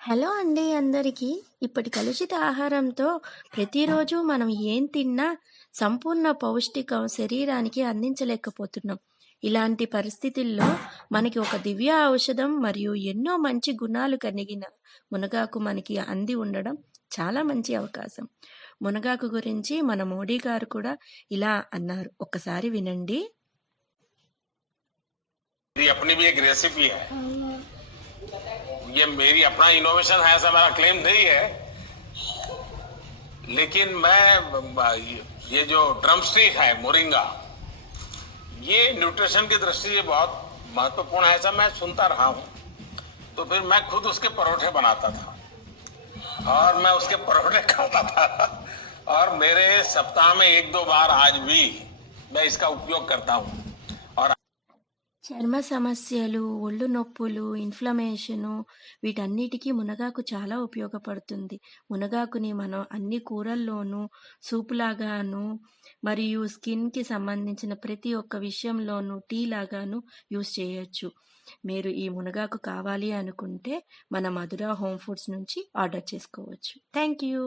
Hello అండి అందరికీ. ఇప్పటి కలుషిత ఆహారంతో ప్రతిరోజు మనం ఏం తిన్నా సంపూర్ణ పౌష్టికం శరీరానికి అందించలేకపోతున్నాం. ఇలాంటి పరిస్థితుల్లో మనకి ఒక దివ్య ఔషధం మరియు ఎన్నో మంచి గుణాలు కలిగిన మునగాకు మనకి అంది ఉండడం చాలా మంచి అవకాశం. మునగాకు గురించి మన మోడీ గారు కూడా ఇలా అన్నారు. ఒక్కసారి వినండి. ये अपनी भी एक रेसिपी है। ये मेरी अपना इनोवेशन है, ऐसा मेरा क्लेम नहीं है, लेकिन मैं ये जो ड्रम स्टिक है मोरिंगा, ये न्यूट्रिशन की दृष्टि से बहुत महत्वपूर्ण है, ऐसा मैं सुनता रहा हूँ। तो फिर मैं खुद उसके परोठे बनाता था और मैं उसके परोठे खाता था और मेरे सप्ताह में 1-2 बार आज भी मैं इसका उपयोग करता हूँ। చర్మ సమస్యలు, ఒళ్ళు నొప్పులు, ఇన్‌ఫ్లమేషను వీటన్నిటికి మునగాకు చాలా ఉపయోగపడుతుంది. మునగాకుని మనం అన్ని కూరల్లోనూ, సూప్‌లాగాను మరియు స్కిన్‌కి సంబంధించిన ప్రతి ఒక్క విషయంలోనూ టీ లాగాను యూజ్ చేయొచ్చు. మీరు ఈ మునగాకు కావాలి అనుకుంటే మన మధుర హోమ్ ఫుడ్స్ నుంచి ఆర్డర్ చేసుకోవచ్చు. Thank you.